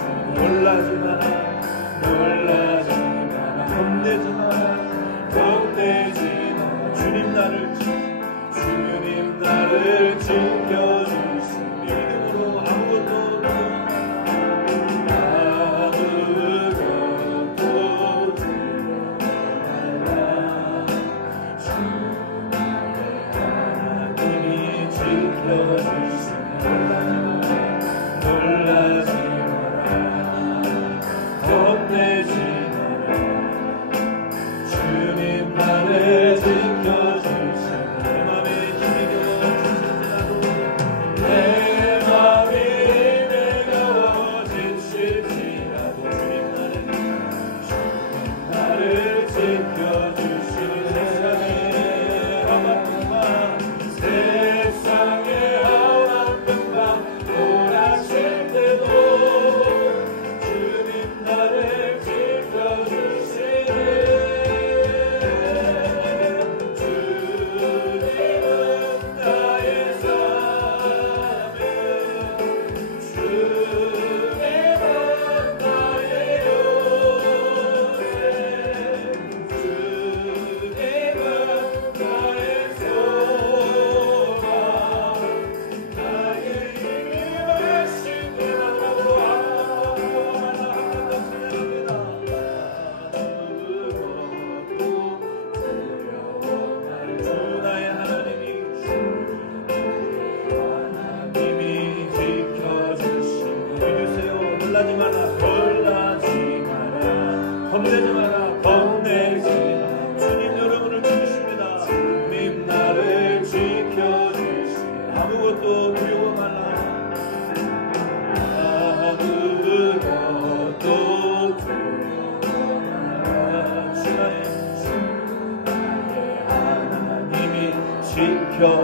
주시네. 놀라지 마라, 놀라지 마라, 겁내지 마라, 겁내지 마라. 주님 나를 주님 나를 지켜주신 믿음으로 아무것도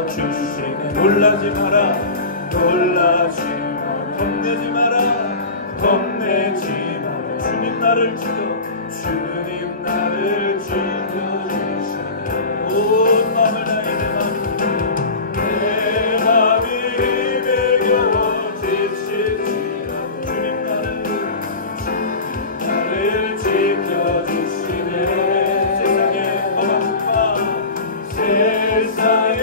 지켜주시네. 놀라지 마라, 놀라지 마라, 겁내지 마라, 겁내지 마라. 주님 나를 주님 나를 지켜주시네. 온 마음을 다해 내 맘이 힘에 겨워 지칠지라도 주님 나를 지켜주시네. 세상에 험한 밤 세상에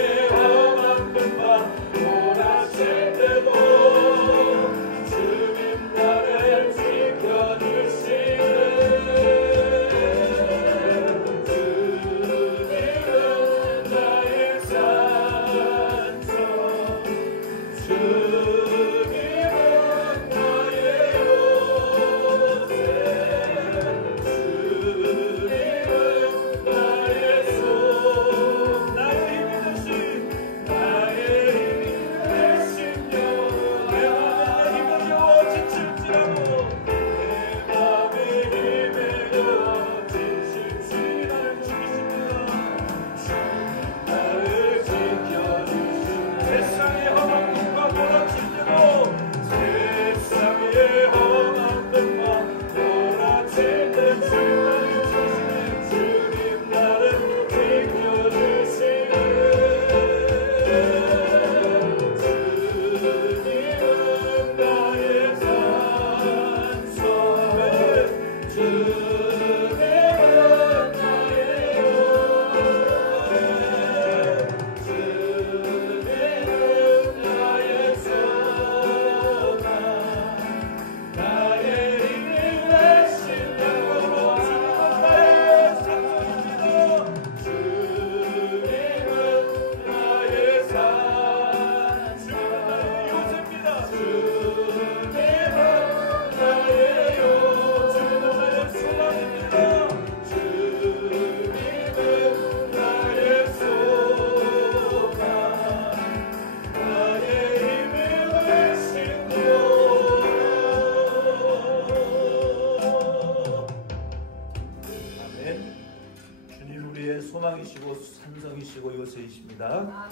소망이시고 산성이시고 요새이십니다.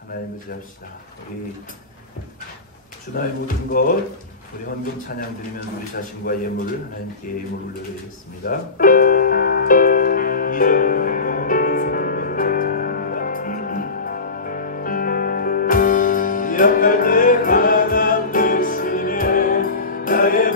하나님 의지합시다. 우리 주나의 모든 것 우리 헌금 찬양 드리면서 우리 자신과 예물을 하나님께 예물을 올려드리겠습니다. 약할 때 강함 되시네 나의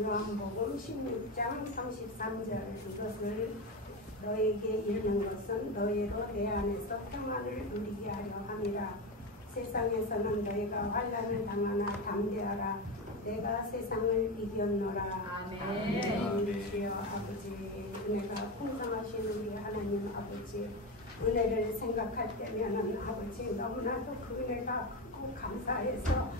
요한복음 16장 33절 이것을 너에게 읽는 것은 너희로 내 안에서 평안을 누리게 하려 함이라. 세상에서는 너희가 환난을 당하나 담대하라. 내가 세상을 이겼노라. 아멘. 주여 아버지 은혜가 풍성하신 우리 하나님 아버지 은혜를 생각할 때면은 아버지 너무나도 그 은혜가 꼭 감사해서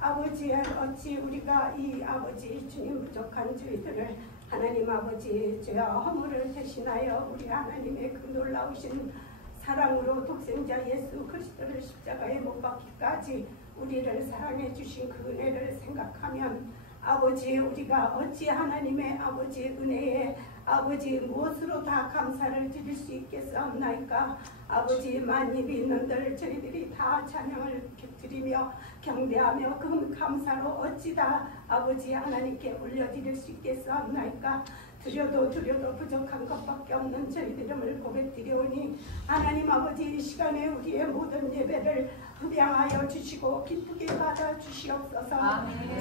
아버지 어찌 우리가 이 아버지 주님 부족한 저희들을 하나님 아버지 주여 허물을 대신하여 우리 하나님의 그 놀라우신 사랑으로 독생자 예수 그리스도를 십자가에 못 박기까지 우리를 사랑해 주신 그 은혜를 생각하면 아버지 우리가 어찌 하나님의 아버지 은혜에 아버지 무엇으로 다 감사를 드릴 수 있겠사옵나이까. 아버지 만입이 있는들 저희들이 다 찬양을 드리며 경배하며 그 감사로 어찌 다 아버지 하나님께 올려드릴 수 있겠사옵나이까. 드려도 부족한 것밖에 없는 저희들임을 고백드려오니 하나님 아버지 이 시간에 우리의 모든 예배를 흡양하여 주시고 기쁘게 받아 주시옵소서.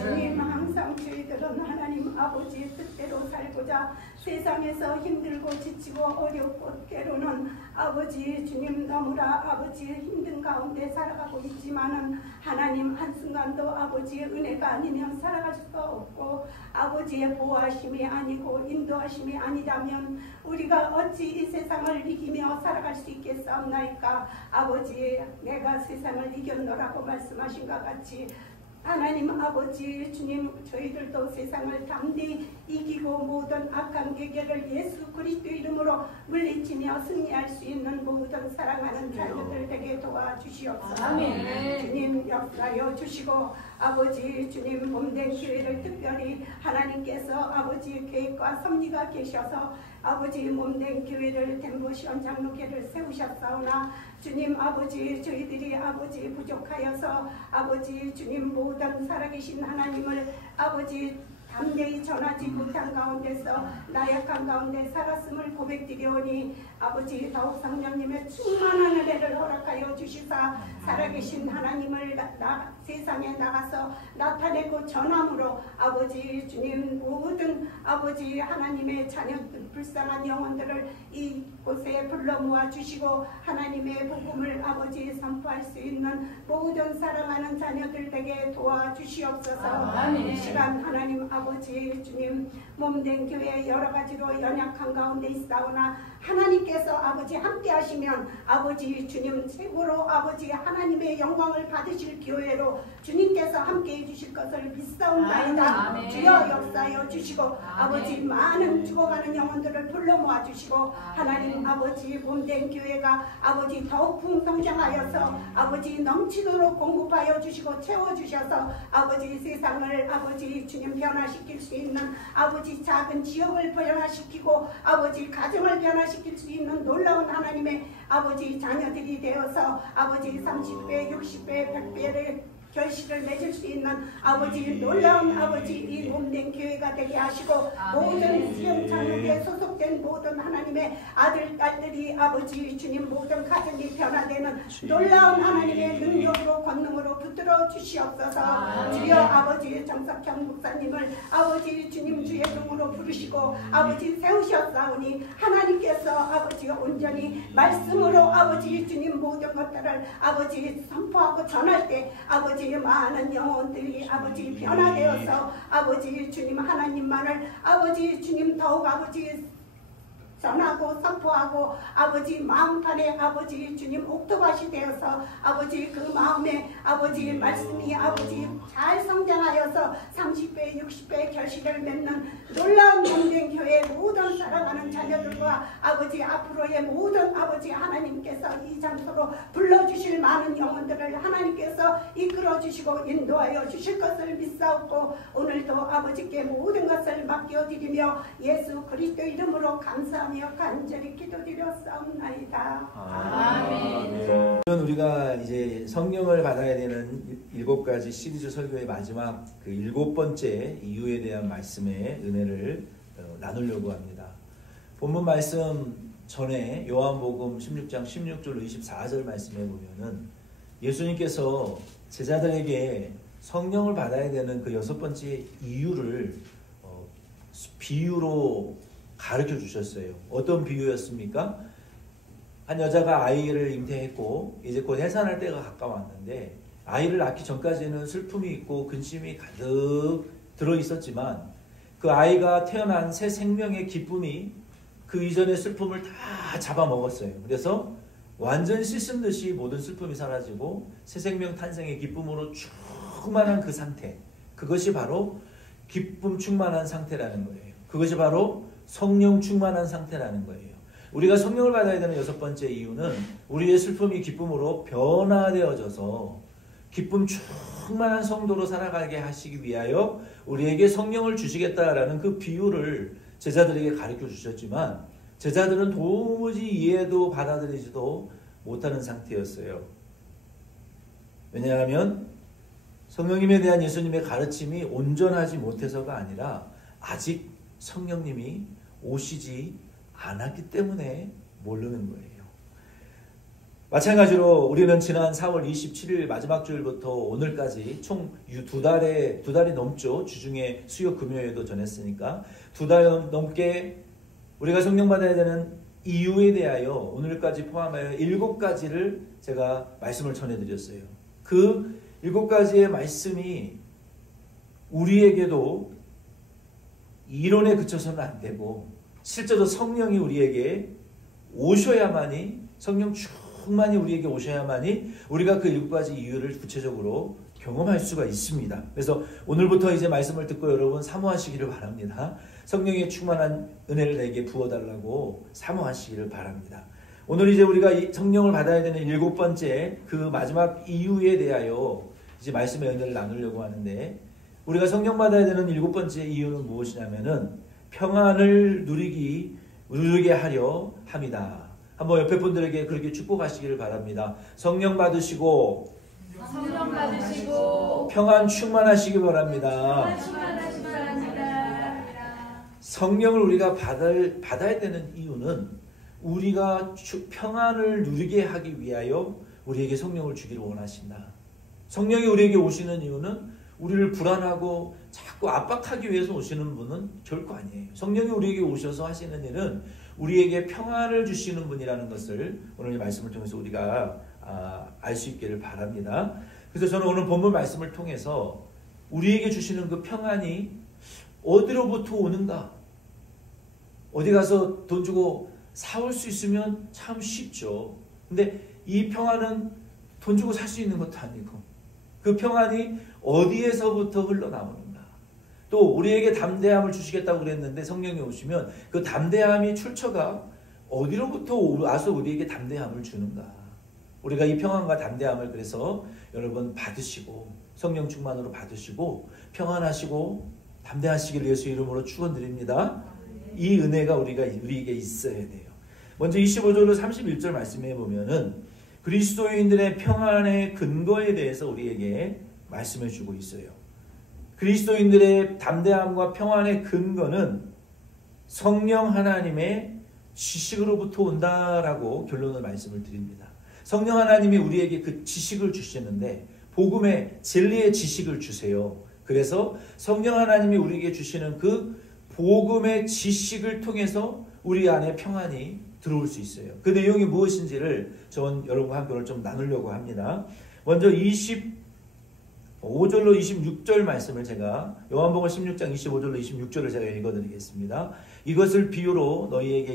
주님 항상 저희들은 하나님 아버지 뜻대로 살고자 세상에서 힘들고 지치고 어렵고 때로는 아버지 주님 너무나 아버지 힘든 가운데 살아가고 있지만은 하나님 한순간도 아버지의 은혜가 아니면 살아갈 수가 없고 아버지의 보호하심이 아니고 인도하심이 아니라면 우리가 어찌 이 세상을 이기며 살아갈 수 있겠사옵나이까. 아버지 내가 세상을 이겼노라고 말씀하신 것 같이 하나님 아버지 주님 저희들도 세상을 담대히 이기고 모든 악한 계계를 예수 그리스도 이름으로 물리치며 승리할 수 있는 모든 사랑하는 자녀들 되게 도와주시옵소서. 아멘. 주님 역사하여 주시고 아버지 주님 몸된 교회를 특별히 하나님께서 아버지 계획과 섭리가 계셔서 아버지 몸된 교회를 덴보시온 장로교를 세우셨사오나 주님 아버지 저희들이 아버지 부족하여서 아버지 주님 모든 살아계신 하나님을 아버지 담대히 전하지 못한 가운데서 나약한 가운데 살았음을 고백드리오니 아버지 더욱 성령님의 충만한 은혜를 허락하여 주시사 살아계신 하나님을 세상에 나가서 나타내고 전함으로 아버지 주님 모든 아버지 하나님의 자녀들 불쌍한 영혼들을 이곳에 불러 모아 주시고 하나님의 복음을 아버지 선포할 수 있는 모든 사랑하는 자녀들에게 도와주시옵소서. 이 시간 하나님 아버지 주님 몸된 교회 여러 가지로 연약한 가운데 있사오나 하나님께서 아버지 함께 하시면 아버지 주님 최고로 아버지 하나님의 영광을 받으실 교회로 주님께서 함께 해주실 것을 믿사옵나이다. 주여 역사하여 주시고 아버지 많은 죽어가는 영혼들을 불러 모아 주시고 하나님 아버지 몸된 교회가 아버지 더욱 풍성장하여서 아버지 넘치도록 공급하여 주시고 채워주셔서 아버지 세상을 아버지 주님 변화시킬 수 있는 아버지 작은 지역을 변화시키고 아버지 가정을 변화시킬 수 있는 놀라운 하나님의 아버지 자녀들이 되어서 아버지 30배 60배 100배를 결실을 맺을 수 있는 아버지 놀라운 아버지 이 몸된 교회가 되게 하시고 모든 지역 장로교에 소속된 모든 하나님의 아들 딸들이 아버지 주님 모든 가정이 변화되는 놀라운 하나님의 능력으로 권능으로 붙들어 주시옵소서. 주여 아버지 정석형 목사님을 아버지 주님 주의 등으로 부르시고 아버지 세우셨사오니 하나님께서 아버지 온전히 말씀으로 아버지 주님 모든 것들을 아버지 선포하고 전할 때 아버지 많은 영혼들이 아버지 변화되어서 아버지 주님 하나님만을 아버지 주님 더욱 아버지 전하고 선포하고 아버지 마음판에 아버지 주님 옥토밭이 되어서 아버지 그 마음에 아버지 말씀이 아버지 잘 성장하여서 30배 60배 결실을 맺는 놀라운 동정교회 모든 사랑하는 자녀들과 아버지 앞으로의 모든 아버지 하나님께서 이 장소로 불러주실 많은 영혼들을 하나님께서 이끌어주시고 인도하여 주실 것을 믿사옵고 오늘도 아버지께 모든 것을 맡겨드리며 예수 그리스도 이름으로 감사합니다. 간절히 기도드렸사옵나이다. 아멘. 우리가 이제 성령을 받아야 되는 7가지 시리즈 설교의 마지막 그 7번째 이유에 대한 말씀의 은혜를 나누려고 합니다. 본문 말씀 전에 요한복음 16장 16절로 24절 말씀에 보면은 예수님께서 제자들에게 성령을 받아야 되는 그 6번째 이유를 비유로 가르쳐 주셨어요. 어떤 비유였습니까? 한 여자가 아이를 잉태했고 이제 곧 해산할 때가 가까웠는데 아이를 낳기 전까지는 슬픔이 있고 근심이 가득 들어 있었지만 그 아이가 태어난 새 생명의 기쁨이 그 이전의 슬픔을 다 잡아먹었어요. 그래서 완전 씻은 듯이 모든 슬픔이 사라지고 새 생명 탄생의 기쁨으로 충만한 그 상태, 그것이 바로 기쁨 충만한 상태라는 거예요. 그것이 바로 성령 충만한 상태라는 거예요. 우리가 성령을 받아야 되는 6번째 이유는 우리의 슬픔이 기쁨으로 변화되어져서 기쁨 충만한 성도로 살아가게 하시기 위하여 우리에게 성령을 주시겠다라는 그 비유를 제자들에게 가르쳐 주셨지만 제자들은 도무지 이해도 받아들이지도 못하는 상태였어요. 왜냐하면 성령님에 대한 예수님의 가르침이 온전하지 못해서가 아니라 아직 성령님이 오시지 않았기 때문에 모르는 거예요. 마찬가지로 우리는 지난 4월 27일 마지막 주일부터 오늘까지 총 2달이 넘죠. 주중에 수요 금요일도 전했으니까 2달 넘게 우리가 성령 받아야 되는 이유에 대하여 오늘까지 포함하여 7가지를 제가 말씀을 전해드렸어요. 그 7가지의 말씀이 우리에게도 이론에 그쳐서는 안 되고 실제로 성령이 우리에게 오셔야만이 성령 충만히 우리에게 오셔야만이 우리가 그 7가지 이유를 구체적으로 경험할 수가 있습니다. 그래서 오늘부터 이제 말씀을 듣고 여러분 사모하시기를 바랍니다. 성령의 충만한 은혜를 내게 부어달라고 사모하시기를 바랍니다. 오늘 이제 우리가 이 성령을 받아야 되는 7번째 그 마지막 이유에 대하여 이제 말씀의 은혜를 나누려고 하는데 우리가 성령 받아야 되는 7번째 이유는 무엇이냐면은 평안을 누리게 하려 함이다. 한번 옆에 분들에게 그렇게 축복하시기를 바랍니다. 성령 받으시고 평안 충만하시기 바랍니다. 성령을 우리가 받아야 되는 이유는 우리가 평안을 누리게 하기 위하여 우리에게 성령을 주기를 원하신다. 성령이 우리에게 오시는 이유는 우리를 불안하고 자꾸 압박하기 위해서 오시는 분은 결코 아니에요. 성령이 우리에게 오셔서 하시는 일은 우리에게 평안을 주시는 분이라는 것을 오늘 이 말씀을 통해서 우리가 알 수 있기를 바랍니다. 그래서 저는 오늘 본문 말씀을 통해서 우리에게 주시는 그 평안이 어디로부터 오는가? 어디 가서 돈 주고 사올 수 있으면 참 쉽죠. 근데 이 평안은 돈 주고 살 수 있는 것도 아니고 그 평안이 어디에서부터 흘러나오는가? 또 우리에게 담대함을 주시겠다고 그랬는데 성령이 오시면 그 담대함이 출처가 어디로부터 와서 우리에게 담대함을 주는가? 우리가 이 평안과 담대함을 그래서 여러분 받으시고 성령 충만으로 받으시고 평안하시고 담대하시기를 예수 이름으로 축원드립니다. 이 은혜가 우리에게 있어야 돼요. 먼저 25절로 31절 말씀해 보면은 그리스도인들의 평안의 근거에 대해서 우리에게 말씀해 주고 있어요. 그리스도인들의 담대함과 평안의 근거는 성령 하나님의 지식으로부터 온다라고 결론을 말씀을 드립니다. 성령 하나님이 우리에게 그 지식을 주시는데 복음의 진리의 지식을 주세요. 그래서 성령 하나님이 우리에게 주시는 그 복음의 지식을 통해서 우리 안에 평안이 들어올 수 있어요. 그 내용이 무엇인지를 전 여러분과 함께 오늘 좀 나누려고 합니다. 먼저 5절로 26절 말씀을 제가 요한복음 16장 25절로 26절을 제가 읽어드리겠습니다. 이것을 비유로 너희에게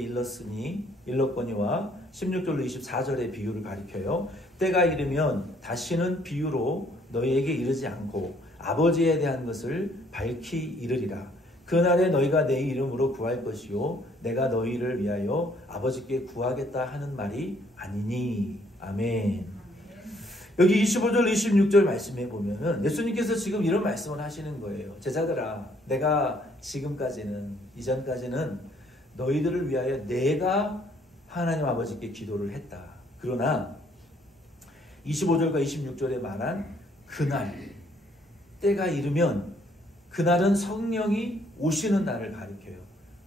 일렀거니와 16절로 24절의 비유를 가리켜요. 때가 이르면 다시는 비유로 너희에게 이르지 않고 아버지에 대한 것을 밝히 이르리라. 그날에 너희가 내 이름으로 구할 것이요 내가 너희를 위하여 아버지께 구하겠다 하는 말이 아니니. 아멘. 여기 25절 26절 말씀해 보면은 예수님께서 지금 이런 말씀을 하시는 거예요. 제자들아, 내가 지금까지는, 이전까지는 너희들을 위하여 내가 하나님 아버지께 기도를 했다. 그러나 25절과 26절에 말한 그날, 때가 이르면, 그날은 성령이 오시는 날을 가리켜요.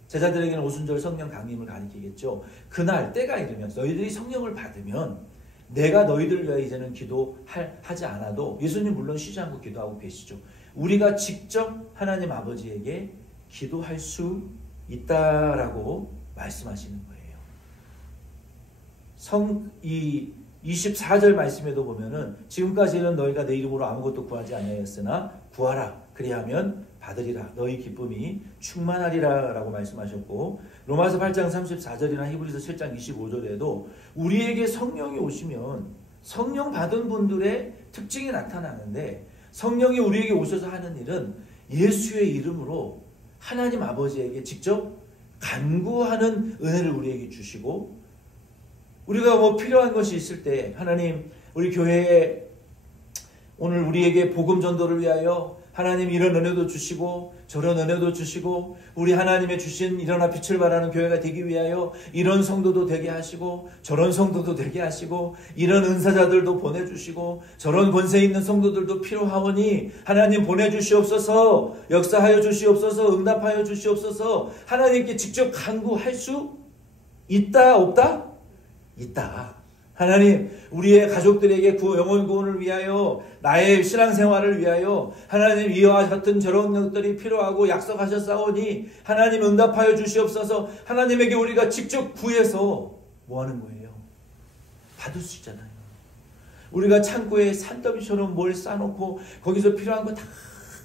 제자들에게는 오순절 성령 강림을 가리키겠죠. 그날 때가 이르면, 너희들이 성령을 받으면 내가 너희들을 위하여 이제는 기도하지 않아도, 예수님 물론 쉬지 않고 기도하고 계시죠. 우리가 직접 하나님 아버지에게 기도할 수 있다라고 말씀하시는 거예요. 이 24절 말씀에도 보면은 지금까지는 너희가 내 이름으로 아무것도 구하지 아니하였으나 구하라 그리하면 받으리라 너희 기쁨이 충만하리라 라고 말씀하셨고, 로마서 8장 34절이나 히브리서 7장 25절에도 우리에게 성령이 오시면 성령 받은 분들의 특징이 나타나는데, 성령이 우리에게 오셔서 하는 일은 예수의 이름으로 하나님 아버지에게 직접 간구하는 은혜를 우리에게 주시고, 우리가 뭐 필요한 것이 있을 때 하나님 우리 교회에 오늘 우리에게 복음 전도를 위하여 하나님 이런 은혜도 주시고 저런 은혜도 주시고, 우리 하나님의 주신 일어나 빛을 발하는 교회가 되기 위하여 이런 성도도 되게 하시고 저런 성도도 되게 하시고 이런 은사자들도 보내주시고 저런 권세 있는 성도들도 필요하오니 하나님 보내주시옵소서, 역사하여 주시옵소서, 응답하여 주시옵소서. 하나님께 직접 간구할 수 있다 없다? 있다. 하나님 우리의 가족들에게 영혼 구원을 위하여, 나의 신앙생활을 위하여 하나님 이와 같은 저런 것들이 필요하고 약속하셨사오니 하나님 응답하여 주시옵소서. 하나님에게 우리가 직접 구해서 뭐 하는 거예요? 받을 수 있잖아요. 우리가 창고에 산더미처럼 뭘 쌓아놓고 거기서 필요한 거 다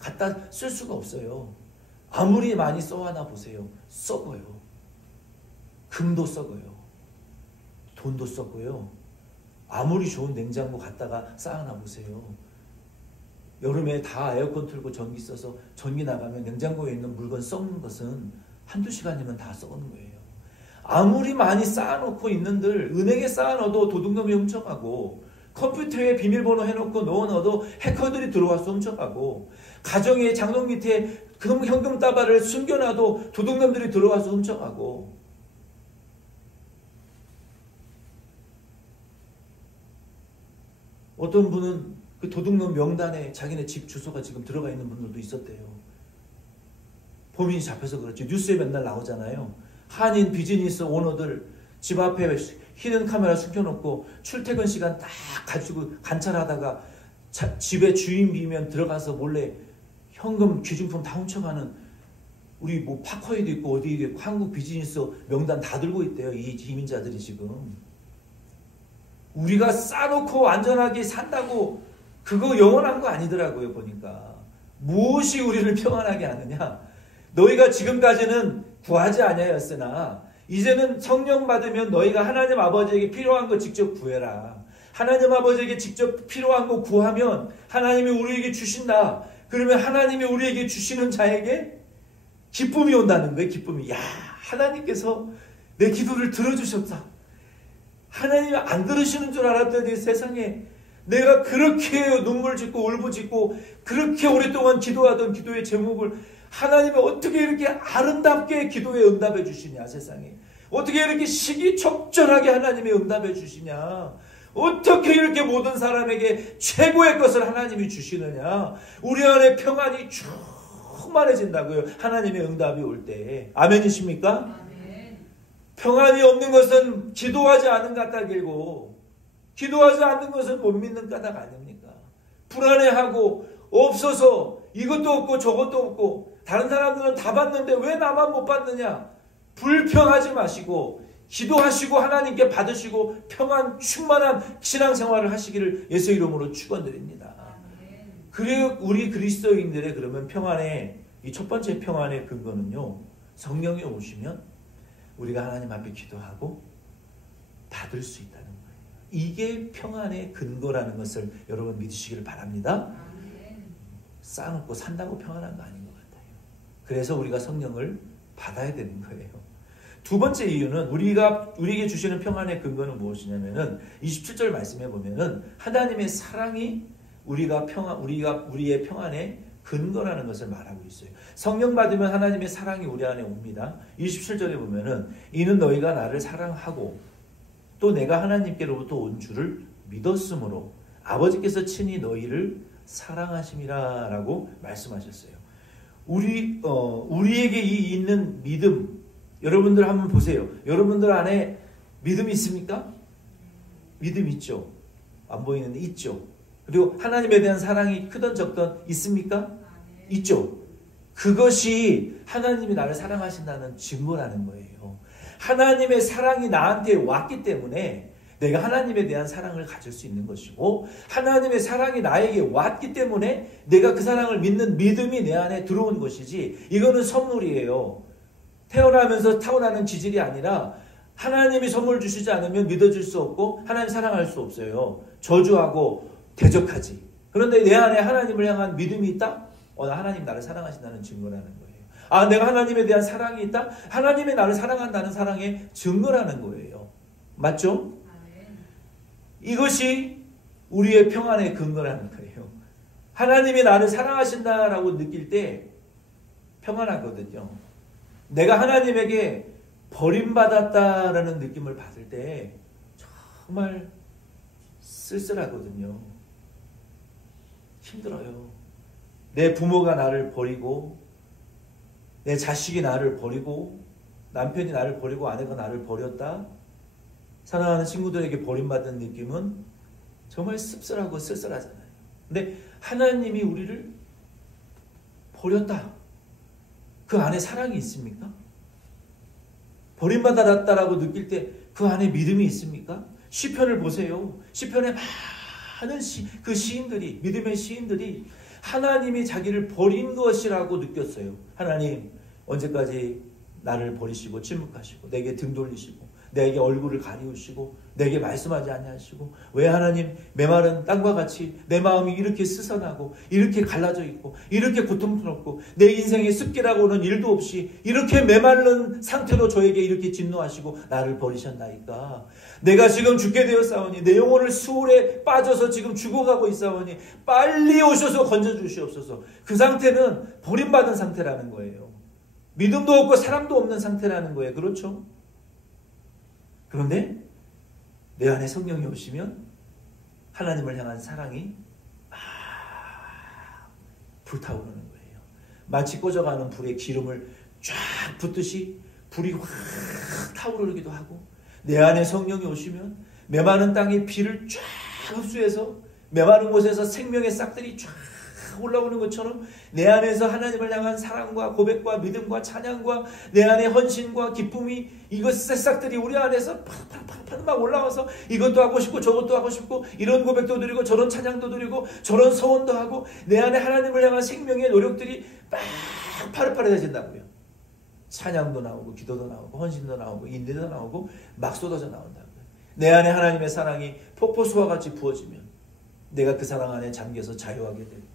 갖다 쓸 수가 없어요. 아무리 많이 써와나 보세요. 썩어요. 금도 썩어요. 돈도 썩고요. 아무리 좋은 냉장고 갖다가 쌓아놔 보세요. 여름에 다 에어컨 틀고 전기 써서 전기 나가면 냉장고에 있는 물건 썩는 것은 한두 시간이면 다 썩는 거예요. 아무리 많이 쌓아놓고 있는들 은행에 쌓아놔도 도둑놈이 훔쳐가고, 컴퓨터에 비밀번호 해놓고 넣어놔도 해커들이 들어와서 훔쳐가고, 가정의 장롱 밑에 현금 따발을 숨겨놔도 도둑놈들이 들어와서 훔쳐가고, 어떤 분은 그 도둑놈 명단에 자기네 집 주소가 지금 들어가 있는 분들도 있었대요. 범인이 잡혀서 그렇지. 뉴스에 맨날 나오잖아요. 한인 비즈니스 오너들 집 앞에 히든 카메라 숨겨놓고 출퇴근 시간 딱 가지고 관찰하다가 집에 주인 비면 들어가서 몰래 현금 귀중품 다 훔쳐가는, 우리 뭐 파커에도 있고 어디에도 있고 한국 비즈니스 명단 다 들고 있대요. 이 이민자들이 지금. 우리가 싸놓고 안전하게 산다고 그거 영원한 거 아니더라고요. 보니까 무엇이 우리를 평안하게 하느냐, 너희가 지금까지는 구하지 아니하였으나 이제는 성령 받으면 너희가 하나님 아버지에게 필요한 거 직접 구해라. 하나님 아버지에게 직접 필요한 거 구하면 하나님이 우리에게 주신다. 그러면 하나님이 우리에게 주시는 자에게 기쁨이 온다는 거예요. 기쁨이. 야, 하나님께서 내 기도를 들어주셨다. 하나님이 안 들으시는 줄 알았더니 세상에 내가 그렇게 눈물 짓고 울부짖고 그렇게 오랫동안 기도하던 기도의 제목을 하나님이 어떻게 이렇게 아름답게 기도에 응답해 주시냐. 세상에 어떻게 이렇게 시기적절하게 하나님이 응답해 주시냐. 어떻게 이렇게 모든 사람에게 최고의 것을 하나님이 주시느냐. 우리 안에 평안이 충만해진다고요. 하나님의 응답이 올 때. 아멘이십니까? 평안이 없는 것은 기도하지 않은 까닭이고, 기도하지 않는 것은 못 믿는 까닭 아닙니까? 불안해하고 없어서 이것도 없고 저것도 없고 다른 사람들은 다 받는데 왜 나만 못 받느냐. 불평하지 마시고 기도하시고 하나님께 받으시고 평안 충만한 신앙생활을 하시기를 예수 이름으로 축원드립니다. 그래 우리 그리스도인들의 그러면 평안의 이 첫 번째 평안의 근거는요. 성령이 오시면 우리가 하나님 앞에 기도하고 받을 수 있다는 거예요. 이게 평안의 근거라는 것을 여러분 믿으시기를 바랍니다. 쌓아놓고 산다고 평안한 거 아닌 것 같아요. 그래서 우리가 성령을 받아야 되는 거예요. 두 번째 이유는 우리에게 주시는 평안의 근거는 무엇이냐면은 27절 말씀해 보면은 하나님의 사랑이 우리의 평안의 근거라는 것을 말하고 있어요. 성령 받으면 하나님의 사랑이 우리 안에 옵니다. 27절에 보면은 이는 너희가 나를 사랑하고 또 내가 하나님께로부터 온 줄을 믿었으므로 아버지께서 친히 너희를 사랑하심이라 라고 말씀하셨어요. 우리에게 이 있는 믿음, 여러분들 한번 보세요. 여러분들 안에 믿음이 있습니까? 믿음 있죠. 안 보이는데 있죠. 그리고 하나님에 대한 사랑이 크던 적던 있습니까? 있죠. 그것이 하나님이 나를 사랑하신다는 증거라는 거예요. 하나님의 사랑이 나한테 왔기 때문에 내가 하나님에 대한 사랑을 가질 수 있는 것이고, 하나님의 사랑이 나에게 왔기 때문에 내가 그 사랑을 믿는 믿음이 내 안에 들어온 것이지, 이거는 선물이에요. 태어나면서 타고나는 지질이 아니라 하나님이 선물 주시지 않으면 믿어질 수 없고 하나님 사랑할 수 없어요. 저주하고 대적하지. 그런데 내 안에 하나님을 향한 믿음이 있다? 하나님 나를 사랑하신다는 증거라는 거예요. 내가 하나님에 대한 사랑이 있다? 하나님이 나를 사랑한다는 사랑의 증거라는 거예요. 맞죠? 이것이 우리의 평안의 근거라는 거예요. 하나님이 나를 사랑하신다라고 느낄 때 평안하거든요. 내가 하나님에게 버림받았다라는 느낌을 받을 때 정말 쓸쓸하거든요. 힘들어요. 내 부모가 나를 버리고, 내 자식이 나를 버리고, 남편이 나를 버리고, 아내가 나를 버렸다. 사랑하는 친구들에게 버림받은 느낌은 정말 씁쓸하고 쓸쓸하잖아요. 근데 하나님이 우리를 버렸다. 그 안에 사랑이 있습니까? 버림받았다라고 느낄 때 그 안에 믿음이 있습니까? 시편을 보세요. 시편에 많은 그 시인들이, 믿음의 시인들이 하나님이 자기를 버린 것이라고 느꼈어요. 하나님 언제까지 나를 버리시고 침묵하시고 내게 등 돌리시고 내게 얼굴을 가리우시고 내게 말씀하지 아니하시고, 왜 하나님 메마른 땅과 같이 내 마음이 이렇게 스선하고 이렇게 갈라져 있고 이렇게 고통스럽고 내 인생에 습기라고는 일도 없이 이렇게 메마른 상태로 저에게 이렇게 진노하시고 나를 버리셨나이까. 내가 지금 죽게 되었사오니 내 영혼을 수월에 빠져서 지금 죽어가고 있사오니 빨리 오셔서 건져주시옵소서. 그 상태는 버림받은 상태라는 거예요. 믿음도 없고 사랑도 없는 상태라는 거예요. 그렇죠? 그런데 내 안에 성령이 오시면 하나님을 향한 사랑이 막 불타오르는 거예요. 마치 꺼져가는 불에 기름을 쫙 붓듯이 불이 확 타오르기도 하고, 내 안에 성령이 오시면 메마른 땅에 비를 쫙 흡수해서 메마른 곳에서 생명의 싹들이 쫙 올라오는 것처럼 내 안에서 하나님을 향한 사랑과 고백과 믿음과 찬양과 내 안에 헌신과 기쁨이, 이것 새싹들이 우리 안에서 팍팍팍 막 올라와서 이것도 하고 싶고 저것도 하고 싶고 이런 고백도 드리고 저런 찬양도 드리고 저런 서원도 하고 내 안에 하나님을 향한 생명의 노력들이 막 파릇파릇해진다고요. 찬양도 나오고 기도도 나오고 헌신도 나오고 인내도 나오고 막 쏟아져 나온다고요. 내 안에 하나님의 사랑이 폭포수와 같이 부어지면 내가 그 사랑 안에 잠겨서 자유하게 되고,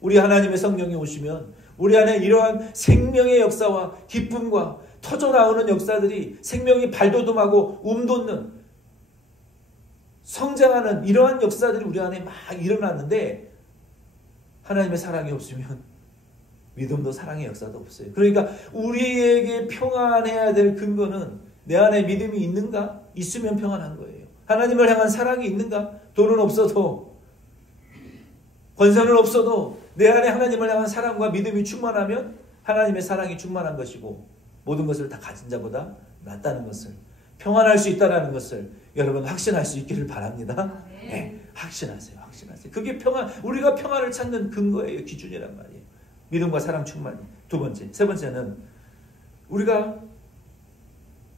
우리 하나님의 성령이 오시면 우리 안에 이러한 생명의 역사와 기쁨과 터져나오는 역사들이, 생명이 발돋움하고 움돋는 성장하는 이러한 역사들이 우리 안에 막 일어났는데, 하나님의 사랑이 없으면 믿음도 사랑의 역사도 없어요. 그러니까 우리에게 평안해야 될 근거는 내 안에 믿음이 있는가? 있으면 평안한 거예요. 하나님을 향한 사랑이 있는가? 돈은 없어도, 권세는 없어도 내 안에 하나님을 향한 사랑과 믿음이 충만하면 하나님의 사랑이 충만한 것이고, 모든 것을 다 가진 자보다 낫다는 것을, 평안할 수 있다는 것을 여러분 확신할 수 있기를 바랍니다. 네, 확신하세요. 확신하세요. 그게 평안, 우리가 평안을 찾는 근거예요. 기준이란 말이에요. 믿음과 사랑 충만이. 두 번째. 세 번째는 우리가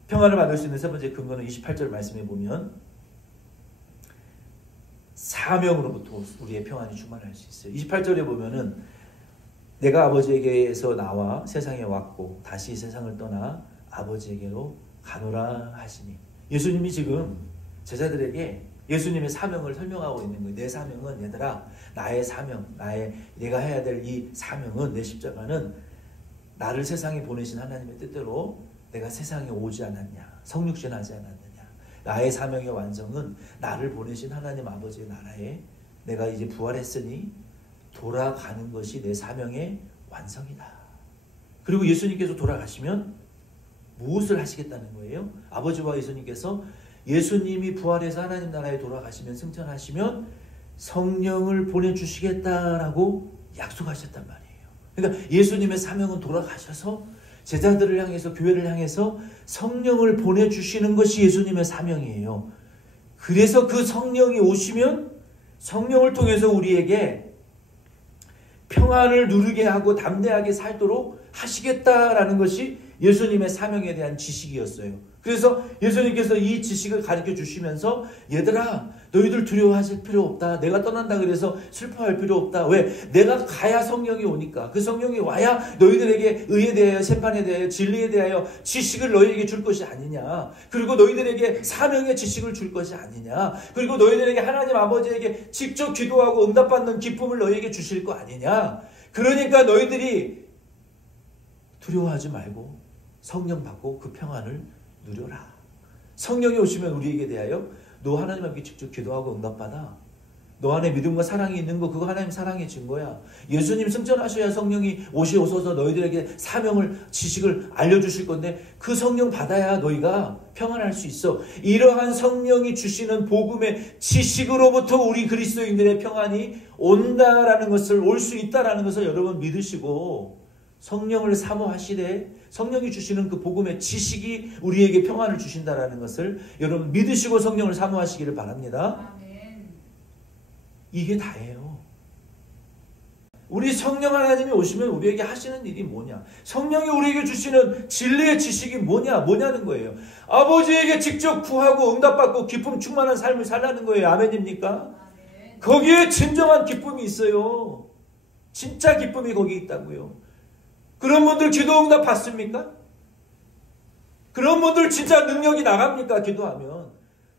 평안을 받을 수 있는 세 번째 근거는 28절 말씀해 보면 사명으로부터 우리의 평안이 충만할 수 있어요. 28절에 보면은 내가 아버지에게서 나와 세상에 왔고 다시 세상을 떠나 아버지에게로 가노라 하시니. 예수님이 지금 제자들에게 예수님의 사명을 설명하고 있는 거예요. 내 사명은 얘들아, 나의 사명, 내가 해야 될 이 사명은, 내 십자가는 나를 세상에 보내신 하나님의 뜻대로 내가 세상에 오지 않았냐, 성육신하지 않았느냐. 나의 사명의 완성은 나를 보내신 하나님 아버지의 나라에 내가 이제 부활했으니 돌아가는 것이 내 사명의 완성이다. 그리고 예수님께서 돌아가시면 무엇을 하시겠다는 거예요? 아버지와 예수님께서 예수님이 부활해서 하나님 나라에 돌아가시면, 승천하시면 성령을 보내주시겠다라고 약속하셨단 말이에요. 그러니까 예수님의 사명은 돌아가셔서 제자들을 향해서, 교회를 향해서 성령을 보내주시는 것이 예수님의 사명이에요. 그래서 그 성령이 오시면 성령을 통해서 우리에게 평안을 누리게 하고 담대하게 살도록 하시겠다라는 것이 예수님의 사명에 대한 지식이었어요. 그래서 예수님께서 이 지식을 가르쳐 주시면서 얘들아, 너희들 두려워하실 필요 없다. 내가 떠난다 그래서 슬퍼할 필요 없다. 왜? 내가 가야 성령이 오니까. 그 성령이 와야 너희들에게 의에 대하여, 심판에 대하여, 진리에 대하여 지식을 너희에게 줄 것이 아니냐. 그리고 너희들에게 사명의 지식을 줄 것이 아니냐. 그리고 너희들에게 하나님 아버지에게 직접 기도하고 응답받는 기쁨을 너희에게 주실 거 아니냐. 그러니까 너희들이 두려워하지 말고 성령 받고 그 평안을 누려라. 성령이 오시면 우리에게 대하여 너 하나님 앞에 직접 기도하고 응답받아. 너 안에 믿음과 사랑이 있는 거, 그거 하나님 사랑의 증거야. 예수님 승천하셔야 성령이 오셔서 너희들에게 사명을, 지식을 알려주실 건데 그 성령 받아야 너희가 평안할 수 있어. 이러한 성령이 주시는 복음의 지식으로부터 우리 그리스도인들의 평안이 온다라는 것을, 올 수 있다라는 것을 여러분 믿으시고 성령을 사모하시되 성령이 주시는 그 복음의 지식이 우리에게 평안을 주신다라는 것을 여러분 믿으시고 성령을 사모하시기를 바랍니다. 아멘. 이게 다예요. 우리 성령 하나님이 오시면 우리에게 하시는 일이 뭐냐? 성령이 우리에게 주시는 진리의 지식이 뭐냐는 거예요. 아버지에게 직접 구하고 응답받고 기쁨 충만한 삶을 살라는 거예요. 아멘입니까? 아멘. 거기에 진정한 기쁨이 있어요. 진짜 기쁨이 거기 있다고요. 그런 분들 기도 응답 받습니까? 그런 분들 진짜 능력이 나갑니까? 기도하면.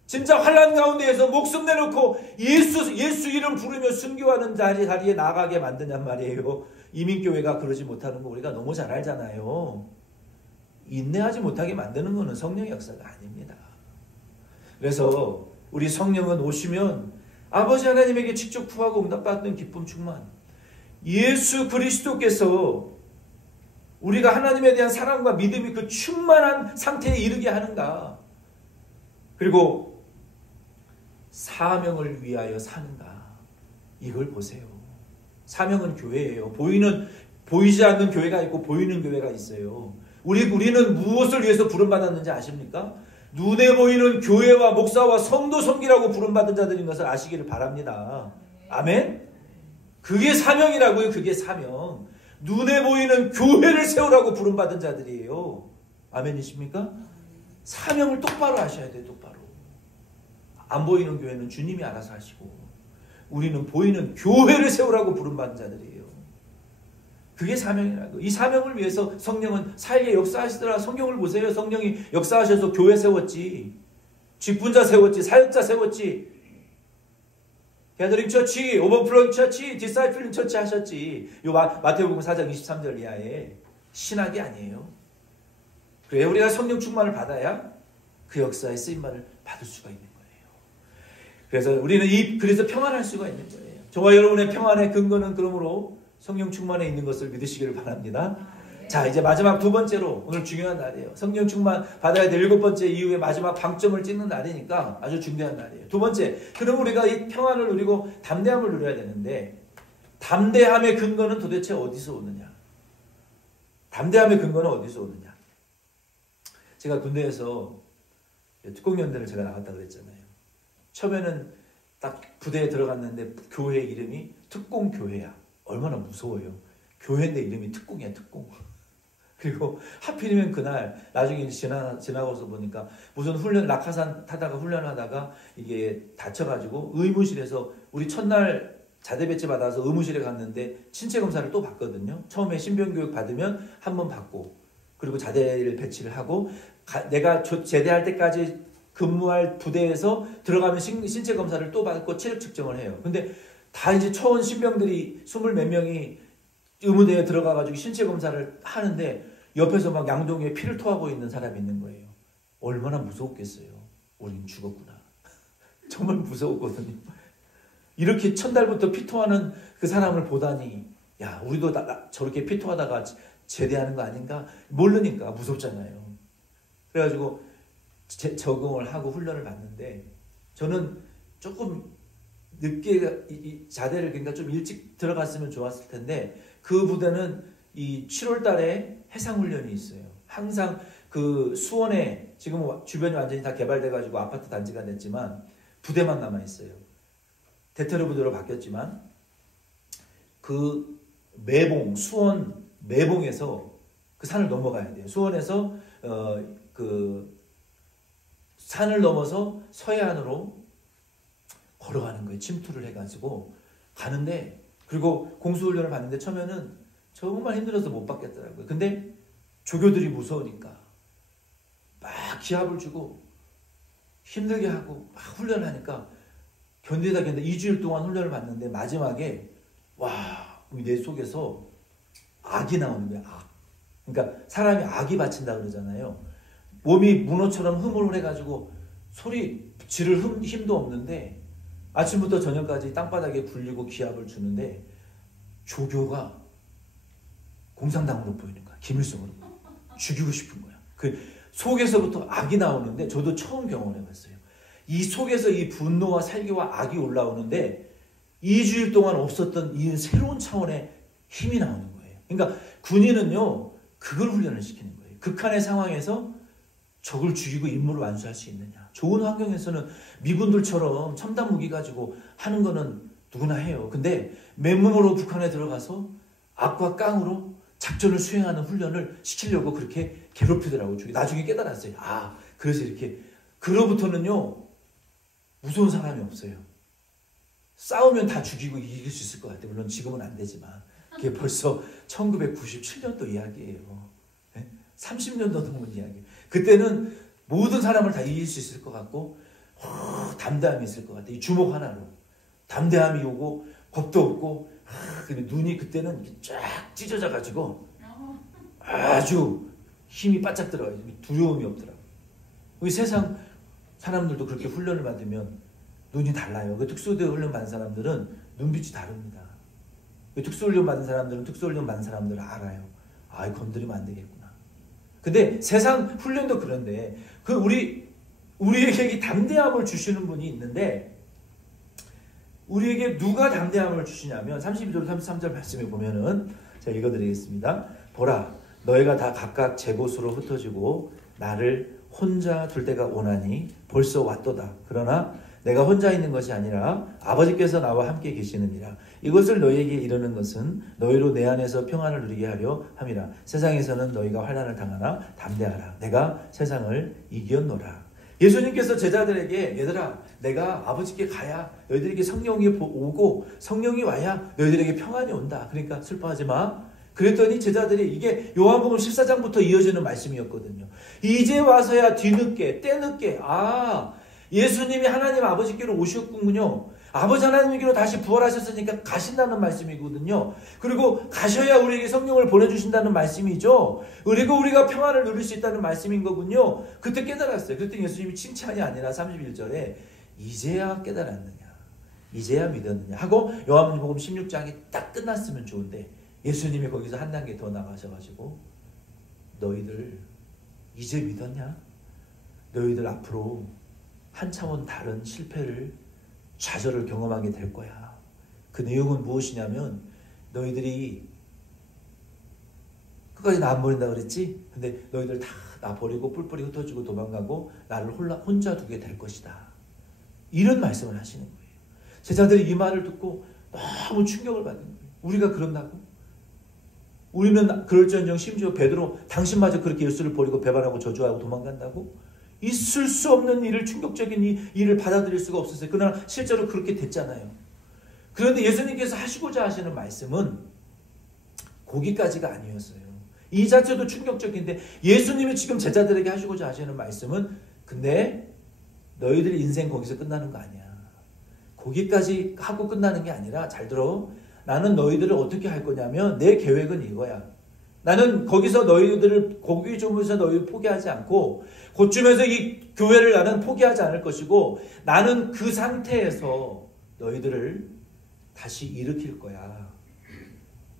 진짜 환난 가운데에서 목숨 내놓고 예수 이름 부르며 순교하는 자리에 나가게 만드냔 말이에요. 이민교회가 그러지 못하는 거 우리가 너무 잘 알잖아요. 인내하지 못하게 만드는 것은 성령의 역사가 아닙니다. 그래서 우리 성령은 오시면 아버지 하나님에게 직접 구하고 응답받는 기쁨 충만. 예수 그리스도께서 우리가 하나님에 대한 사랑과 믿음이 그 충만한 상태에 이르게 하는가. 그리고 사명을 위하여 사는가. 이걸 보세요. 사명은 교회예요. 보이지 않는 교회가 있고 보이는 교회가 있어요. 우리는 무엇을 위해서 부름받았는지 아십니까? 눈에 보이는 교회와 목사와 성도 섬기라고 부름받은 자들인 것을 아시기를 바랍니다. 아멘? 그게 사명이라고요. 그게 사명. 눈에 보이는 교회를 세우라고 부름받은 자들이에요. 아멘이십니까? 사명을 똑바로 하셔야 돼요. 똑바로. 안 보이는 교회는 주님이 알아서 하시고 우리는 보이는 교회를 세우라고 부름받은 자들이에요. 그게 사명이라고. 이 사명을 위해서 성령은 살게 역사하시더라. 성경을 보세요. 성령이 역사하셔서 교회 세웠지. 직분자 세웠지. 사역자 세웠지. 게더링 처치, 오버플로잉 처치, 디사이플링 처치 하셨지. 요 마태복음 4장 23절 이하에 신학이 아니에요. 그래 우리가 성령 충만을 받아야 그 역사의 쓰임만을 받을 수가 있는 거예요. 그래서 우리는 그래서 평안할 수가 있는 거예요. 저와 여러분의 평안의 근거는 그러므로 성령 충만에 있는 것을 믿으시기를 바랍니다. 자, 이제 마지막 두 번째로 오늘 중요한 날이에요. 성령 충만 받아야 될 7번째 이후에 마지막 방점을 찍는 날이니까 아주 중요한 날이에요. 두 번째, 그럼 우리가 이 평안을 누리고 담대함을 누려야 되는데 담대함의 근거는 도대체 어디서 오느냐? 담대함의 근거는 어디서 오느냐? 제가 군대에서 특공연대를 제가 나갔다고 그랬잖아요. 처음에는 딱 부대에 들어갔는데 교회 이름이 특공교회야. 얼마나 무서워요. 교회인데 이름이 특공이야, 특공. 그리고 하필이면 그날 나중에 지나고서 보니까 무슨 훈련 낙하산 타다가 훈련하다가 이게 다쳐가지고 의무실에서 우리 첫날 자대 배치 받아서 의무실에 갔는데 신체 검사를 또 받거든요. 처음에 신병교육 받으면 한 번 받고 그리고 자대를 배치를 하고 내가 제대할 때까지 근무할 부대에서 들어가면 신체 검사를 또 받고 체력 측정을 해요. 근데 다 이제 초원 신병들이 20 몇 명이 의무대에 들어가가지고 신체 검사를 하는데 옆에서 막 양동이에 피를 토하고 있는 사람이 있는 거예요. 얼마나 무서웠겠어요. 우린 죽었구나. 정말 무서웠거든요. 이렇게 첫날부터 피토하는 그 사람을 보다니 야 우리도 저렇게 피토하다가 제대하는 거 아닌가 모르니까 무섭잖아요. 그래가지고 적응을 하고 훈련을 받는데 저는 조금 늦게 이 자대를 그러니까 좀 일찍 들어갔으면 좋았을 텐데 그 부대는 이 7월 달에 해상훈련이 있어요. 항상 그 수원에 지금 주변이 완전히 다 개발돼가지고 아파트 단지가 됐지만 부대만 남아있어요. 대테러 부대로 바뀌었지만 그 매봉 수원 매봉에서 그 산을 넘어가야 돼요. 수원에서 그 산을 넘어서 서해안으로 걸어가는 거예요. 침투를 해가지고 가는데 그리고 공수훈련을 받는데 처음에는 정말 힘들어서 못 받겠더라고요. 근데 조교들이 무서우니까 막 기합을 주고 힘들게 하고 막 훈련을 하니까 견디다 2주일 동안 훈련을 받는데 마지막에 와 내 속에서 악이 나오는 거야. 악. 그러니까 사람이 악이 받친다 그러잖아요. 몸이 문어처럼 흐물흐물해가지고 소리 지를 힘도 없는데 아침부터 저녁까지 땅바닥에 굴리고 기합을 주는데 조교가 공산당으로 보이는 거야. 김일성으로. 죽이고 싶은 거야. 그 속에서부터 악이 나오는데 저도 처음 경험해봤어요. 이 속에서 이 분노와 살기와 악이 올라오는데 2주일 동안 없었던 이 새로운 차원의 힘이 나오는 거예요. 그러니까 군인은요. 그걸 훈련을 시키는 거예요. 극한의 상황에서 적을 죽이고 임무를 완수할 수 있느냐. 좋은 환경에서는 미군들처럼 첨단 무기 가지고 하는 거는 누구나 해요. 근데 맨몸으로 북한에 들어가서 악과 깡으로 작전을 수행하는 훈련을 시키려고 그렇게 괴롭히더라고요. 나중에 깨달았어요. 아, 그래서 이렇게. 그로부터는요, 무서운 사람이 없어요. 싸우면 다 죽이고 이길 수 있을 것 같아요. 물론 지금은 안 되지만. 그게 벌써 1997년도 이야기예요. 30년도 넘은 이야기. 그때는 모든 사람을 다 이길 수 있을 것 같고 담대함이 있을 것 같아요. 이 주먹 하나로. 담대함이 오고 겁도 없고 근데 눈이 그때는 쫙 찢어져가지고 아주 힘이 바짝 들어가요. 두려움이 없더라고요. 우리 세상 사람들도 그렇게 훈련을 받으면 눈이 달라요. 그 특수대 훈련 받은 사람들은 눈빛이 다릅니다. 그 특수훈련 받은 사람들은 특수훈련 받은 사람들은 알아요. 아, 건드리면 안 되겠구나. 근데 세상 훈련도 그런데 그 우리에게 이 담대함을 주시는 분이 있는데 우리에게 누가 담대함을 주시냐면 32절 33절 말씀에 보면은 제가 읽어드리겠습니다. 보라 너희가 다 각각 제 곳으로 흩어지고 나를 혼자 둘 때가 오나니 벌써 왔도다. 그러나 내가 혼자 있는 것이 아니라 아버지께서 나와 함께 계시느니라. 이것을 너희에게 이르는 것은 너희로 내 안에서 평안을 누리게 하려 함이라. 세상에서는 너희가 환난을 당하나 담대하라. 내가 세상을 이겼노라. 예수님께서 제자들에게 얘들아 내가 아버지께 가야 너희들에게 성령이 오고 성령이 와야 너희들에게 평안이 온다. 그러니까 슬퍼하지 마. 그랬더니 제자들이 이게 요한복음 14장부터 이어지는 말씀이었거든요. 이제 와서야 뒤늦게 때늦게 예수님이 하나님 아버지께로 오셨군요. 아버지 하나님께로 다시 부활하셨으니까 가신다는 말씀이거든요. 그리고 가셔야 우리에게 성령을 보내주신다는 말씀이죠. 그리고 우리가 평안을 누릴 수 있다는 말씀인 거군요. 그때 깨달았어요. 그때 예수님이 칭찬이 아니라 31절에 이제야 깨달았느냐 이제야 믿었느냐 하고 요한복음 16장이 딱 끝났으면 좋은데 예수님이 거기서 한 단계 더 나가셔가지고 너희들 이제 믿었냐? 너희들 앞으로 한 차원 다른 실패를 좌절을 경험하게 될 거야. 그 내용은 무엇이냐면 너희들이 끝까지 나 안 버린다 그랬지? 근데 너희들 다 나 버리고 뿔뿔이 흩어지고 도망가고 나를 혼자 두게 될 것이다. 이런 말씀을 하시는 거예요. 제자들이 이 말을 듣고 너무 충격을 받은 거예요. 우리가 그런다고? 우리는 그럴지언정 심지어 베드로 당신마저 그렇게 예수를 버리고 배반하고 저주하고 도망간다고? 있을 수 없는 일을, 충격적인 일을 받아들일 수가 없었어요. 그러나 실제로 그렇게 됐잖아요. 그런데 예수님께서 하시고자 하시는 말씀은 거기까지가 아니었어요. 이 자체도 충격적인데 예수님이 지금 제자들에게 하시고자 하시는 말씀은 근데 너희들 인생 거기서 끝나는 거 아니야. 거기까지 하고 끝나는 게 아니라 잘 들어. 나는 너희들을 어떻게 할 거냐면 내 계획은 이거야. 나는 거기서 너희들을 고기 주면서 너희를 포기하지 않고 그쯤에서 이 교회를 나는 포기하지 않을 것이고 나는 그 상태에서 너희들을 다시 일으킬 거야.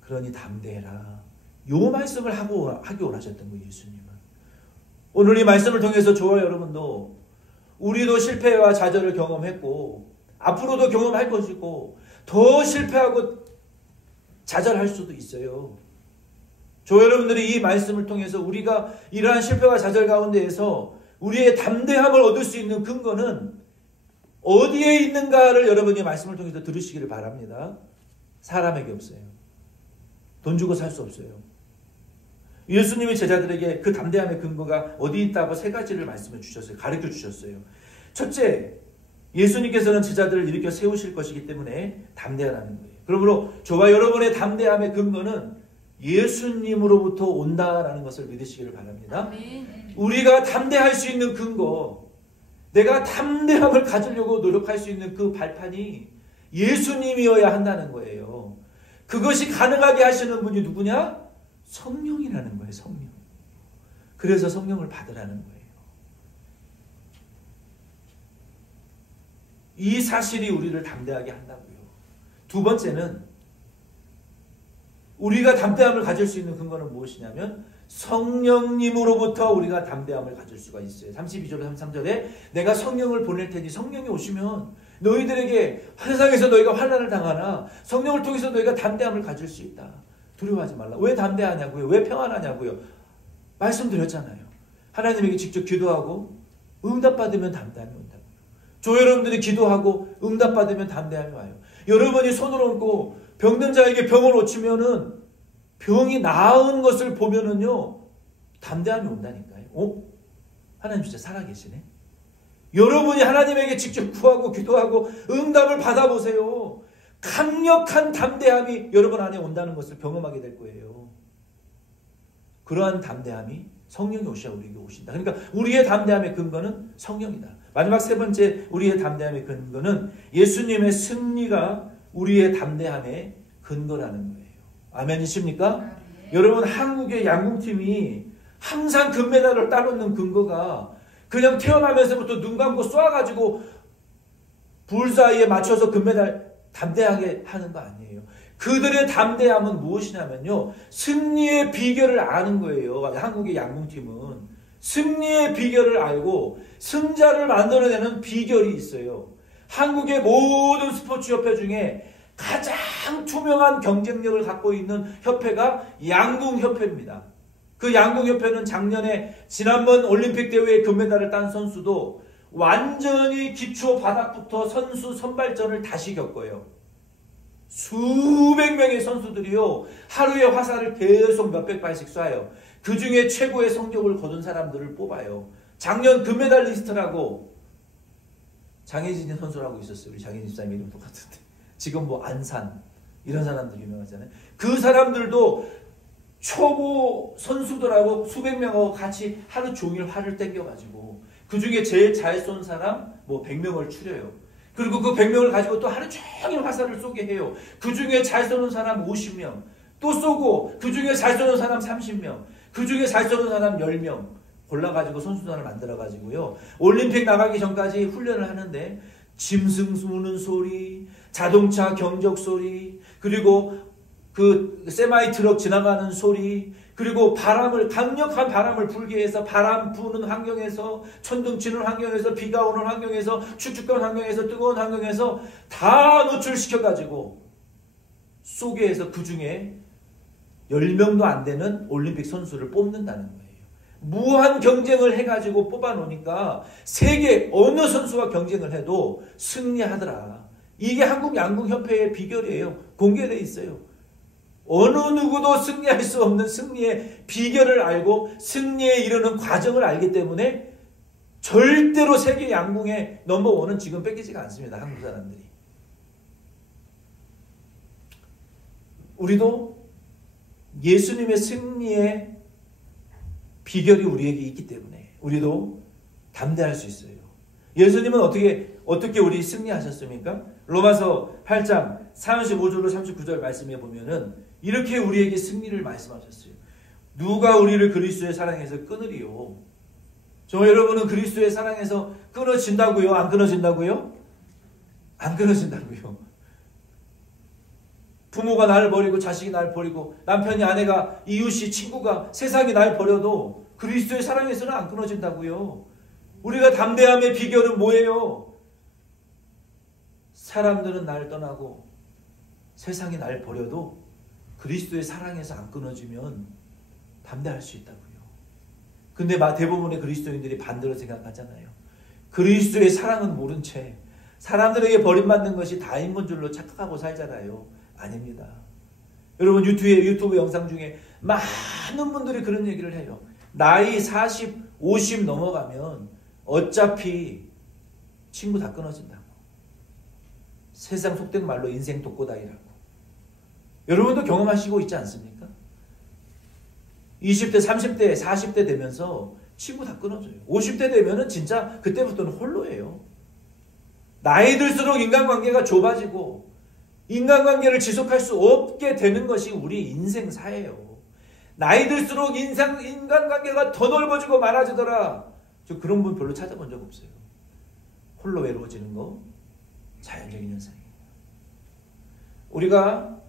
그러니 담대해라. 요 말씀을 하기 원하셨던 거예요. 예수님은. 오늘 이 말씀을 통해서 저와 여러분도 우리도 실패와 좌절을 경험했고 앞으로도 경험할 것이고 더 실패하고 좌절할 수도 있어요. 저 여러분들이 이 말씀을 통해서 우리가 이러한 실패와 좌절 가운데에서 우리의 담대함을 얻을 수 있는 근거는 어디에 있는가를 여러분이 말씀을 통해서 들으시기를 바랍니다. 사람에게 없어요. 돈 주고 살 수 없어요. 예수님이 제자들에게 그 담대함의 근거가 어디 있다고 세 가지를 말씀해 주셨어요. 가르쳐 주셨어요. 첫째, 예수님께서는 제자들을 일으켜 세우실 것이기 때문에 담대하라는 거예요. 그러므로 저와 여러분의 담대함의 근거는 예수님으로부터 온다라는 것을 믿으시기를 바랍니다. 우리가 담대할 수 있는 근거, 내가 담대함을 가지려고 노력할 수 있는 그 발판이 예수님이어야 한다는 거예요. 그것이 가능하게 하시는 분이 누구냐? 성령이라는 거예요. 성령. 그래서 성령을 받으라는 거예요. 이 사실이 우리를 담대하게 한다고요. 두 번째는 우리가 담대함을 가질 수 있는 근거는 무엇이냐면 성령님으로부터 우리가 담대함을 가질 수가 있어요. 32절 33절에 내가 성령을 보낼 테니 성령이 오시면 너희들에게 세상에서 너희가 환난을 당하나 성령을 통해서 너희가 담대함을 가질 수 있다. 두려워하지 말라. 왜 담대하냐고요? 왜 평안하냐고요? 말씀드렸잖아요. 하나님에게 직접 기도하고 응답받으면 담대함이 온다고요. 저 여러분들이 기도하고 응답받으면 담대함이 와요. 여러분이 손을 얹고 병든 자에게 병을 고치면은 병이 나은 것을 보면은요 담대함이 온다니까요. 하나님 진짜 살아계시네. 여러분이 하나님에게 직접 구하고 기도하고 응답을 받아보세요. 강력한 담대함이 여러분 안에 온다는 것을 경험하게 될 거예요. 그러한 담대함이 성령이 오셔야 우리에게 오신다. 그러니까 우리의 담대함의 근거는 성령이다. 마지막 세 번째 우리의 담대함의 근거는 예수님의 승리가 우리의 담대함의 근거라는 거예요. 아멘이십니까? 여러분 한국의 양궁팀이 항상 금메달을 따놓는 근거가 그냥 태어나면서부터 눈 감고 쏴가지고 불사이에 맞춰서 금메달 담대하게 하는 거 아니에요. 그들의 담대함은 무엇이냐면요. 승리의 비결을 아는 거예요. 한국의 양궁팀은. 승리의 비결을 알고 승자를 만들어내는 비결이 있어요. 한국의 모든 스포츠 협회 중에 가장 투명한 경쟁력을 갖고 있는 협회가 양궁협회입니다. 그 양궁협회는 작년에 지난번 올림픽 대회에 금메달을 딴 선수도 완전히 기초 바닥부터 선수 선발전을 다시 겪어요. 수백 명의 선수들이요 하루에 화살을 계속 몇백 발씩 쏴요. 그 중에 최고의 성적을 거둔 사람들을 뽑아요. 작년 금메달리스트라고 장혜진 선수라고 있었어요. 우리 장혜진 집사님 이름 똑같은데 지금 뭐 안산 이런 사람들 유명하잖아요. 그 사람들도 초보 선수들하고 수백 명하고 같이 하루 종일 활을 땡겨가지고 그 중에 제일 잘 쏜 사람 뭐 100명을 추려요. 그리고 그 100명을 가지고 또 하루 종일 화살을 쏘게 해요. 그 중에 잘 쏘는 사람 50명 또 쏘고 그 중에 잘 쏘는 사람 30명 그 중에 잘 쏘는 사람 10명 골라가지고 선수단을 만들어가지고요. 올림픽 나가기 전까지 훈련을 하는데 짐승 우는 소리, 자동차 경적 소리, 그리고 그 세마이 트럭 지나가는 소리, 그리고 강력한 바람을 불게 해서 바람 부는 환경에서, 천둥 치는 환경에서, 비가 오는 환경에서, 축축한 환경에서, 뜨거운 환경에서 다 노출시켜가지고 쏘게 해서 그 중에 10명도 안 되는 올림픽 선수를 뽑는다는 거예요. 무한 경쟁을 해가지고 뽑아놓으니까 세계 어느 선수와 경쟁을 해도 승리하더라. 이게 한국 양궁협회의 비결이에요. 공개되어 있어요. 어느 누구도 승리할 수 없는 승리의 비결을 알고 승리에 이르는 과정을 알기 때문에 절대로 세계 양궁의 넘버원은 지금 뺏기지가 않습니다. 한국 사람들이. 우리도 예수님의 승리의 비결이 우리에게 있기 때문에 우리도 담대할 수 있어요. 예수님은 어떻게 우리 승리하셨습니까? 로마서 8장 35절로 39절 말씀에 보면은 이렇게 우리에게 승리를 말씀하셨어요. 누가 우리를 그리스도의 사랑에서 끊으리요? 저 여러분은 그리스도의 사랑에서 끊어진다고요? 안 끊어진다고요? 안 끊어진다고요. 부모가 나를 버리고 자식이 나를 버리고 남편이 아내가 이웃이 친구가 세상이 나를 버려도 그리스도의 사랑에서는 안 끊어진다고요. 우리가 담대함의 비결은 뭐예요? 사람들은 나를 떠나고 세상이 나를 버려도 그리스도의 사랑에서 안 끊어지면 담대할 수 있다고요. 근데 대부분의 그리스도인들이 반대로 생각하잖아요. 그리스도의 사랑은 모른 채 사람들에게 버림받는 것이 다인 건 줄로 착각하고 살잖아요. 아닙니다. 여러분 유튜브 영상 중에 많은 분들이 그런 얘기를 해요. 나이 40, 50 넘어가면 어차피 친구 다 끊어진다고. 세상 속된 말로 인생 독고다이라고. 여러분도 경험하시고 있지 않습니까? 20대, 30대, 40대 되면서 친구 다 끊어져요. 50대 되면은 진짜 그때부터는 홀로예요. 나이 들수록 인간관계가 좁아지고 인간관계를 지속할 수 없게 되는 것이 우리 인생사예요. 나이 들수록 인간관계가 더 넓어지고 많아지더라. 저 그런 분 별로 찾아본 적 없어요. 홀로 외로워지는 거 자연적인 현상이에요. 우리가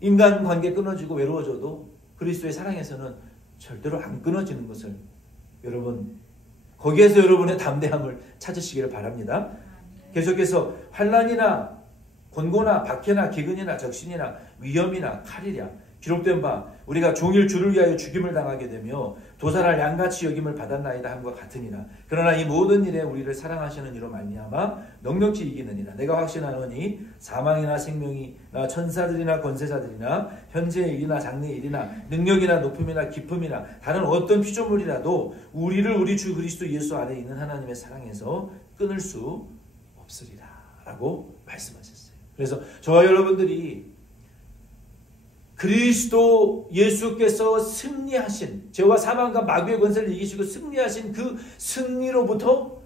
인간관계 끊어지고 외로워져도 그리스도의 사랑에서는 절대로 안 끊어지는 것을 여러분 거기에서 여러분의 담대함을 찾으시기를 바랍니다. 계속해서 환난이나 곤고나 박해나 기근이나 적신이나 위험이나 칼이랴 기록된 바 우리가 종일 주를 위하여 죽임을 당하게 되며 도살할 양같이 여김을 받았나이다 함과 같으니라. 그러나 이 모든 일에 우리를 사랑하시는 이로 말미암아 넉넉히 이기느니라. 내가 확신하노니 사망이나 생명이나 천사들이나 권세자들이나 현재의 일이나 장래의 일이나 능력이나 높음이나 깊음이나 다른 어떤 피조물이라도 우리를 우리 주 그리스도 예수 안에 있는 하나님의 사랑에서 끊을 수 없으리라 라고 말씀하셨어요. 그래서 저와 여러분들이 그리스도 예수께서 승리하신 죄와 사망과 마귀의 권세를 이기시고 승리하신 그 승리로부터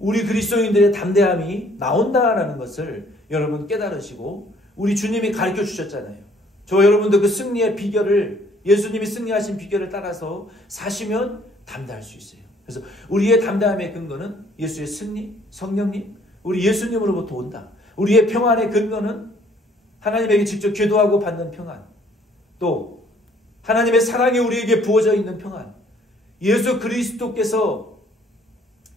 우리 그리스도인들의 담대함이 나온다라는 것을 여러분 깨달으시고 우리 주님이 가르쳐 주셨잖아요. 저와 여러분도 그 승리의 비결을 예수님이 승리하신 비결을 따라서 사시면 담대할 수 있어요. 그래서 우리의 담대함의 근거는 예수의 승리, 성령님, 우리 예수님으로부터 온다. 우리의 평안의 근거는 하나님에게 직접 기도하고 받는 평안, 또 하나님의 사랑이 우리에게 부어져 있는 평안, 예수 그리스도께서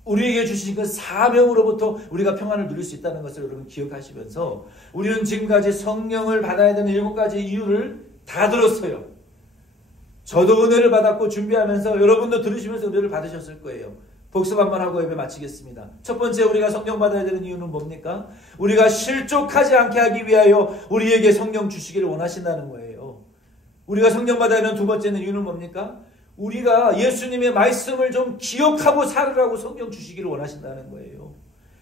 우리에게 주신 그 사명으로부터 우리가 평안을 누릴 수 있다는 것을 여러분 기억하시면서 우리는 지금까지 성령을 받아야 되는 7가지 이유를 다 들었어요. 저도 은혜를 받았고 준비하면서 여러분도 들으시면서 은혜를 받으셨을 거예요. 복습 한번 하고 예배 마치겠습니다. 첫 번째 우리가 성령 받아야 되는 이유는 뭡니까? 우리가 실족하지 않게 하기 위하여 우리에게 성령 주시기를 원하신다는 거예요. 우리가 성령 받아야 하는 두 번째는 이유는 뭡니까? 우리가 예수님의 말씀을 좀 기억하고 살으라고 성령 주시기를 원하신다는 거예요.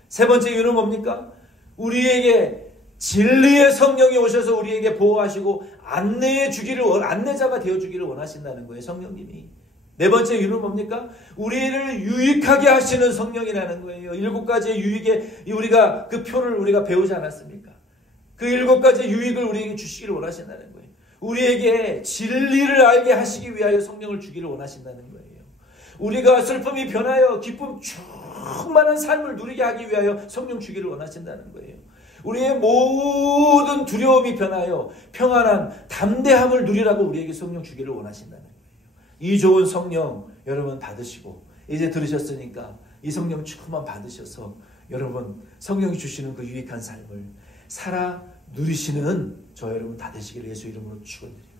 세 번째 이유는 뭡니까? 우리에게 진리의 성령이 오셔서 우리에게 보호하시고 안내자가 되어주기를 원하신다는 거예요. 성령님이. 네 번째 이유는 뭡니까? 우리를 유익하게 하시는 성령이라는 거예요. 7가지의 유익에 우리가 그 표를 우리가 배우지 않았습니까? 그 7가지의 유익을 우리에게 주시기를 원하신다는 거예요. 우리에게 진리를 알게 하시기 위하여 성령을 주기를 원하신다는 거예요. 우리가 슬픔이 변하여 기쁨 충만한 삶을 누리게 하기 위하여 성령 주기를 원하신다는 거예요. 우리의 모든 두려움이 변하여 평안한 담대함을 누리라고 우리에게 성령 주기를 원하신다는 거예요. 이 좋은 성령 여러분 받으시고 이제 들으셨으니까 이 성령 충만 받으셔서 여러분 성령이 주시는 그 유익한 삶을 살아 누리시는 저 여러분 다 되시기를 예수 이름으로 축원드립니다.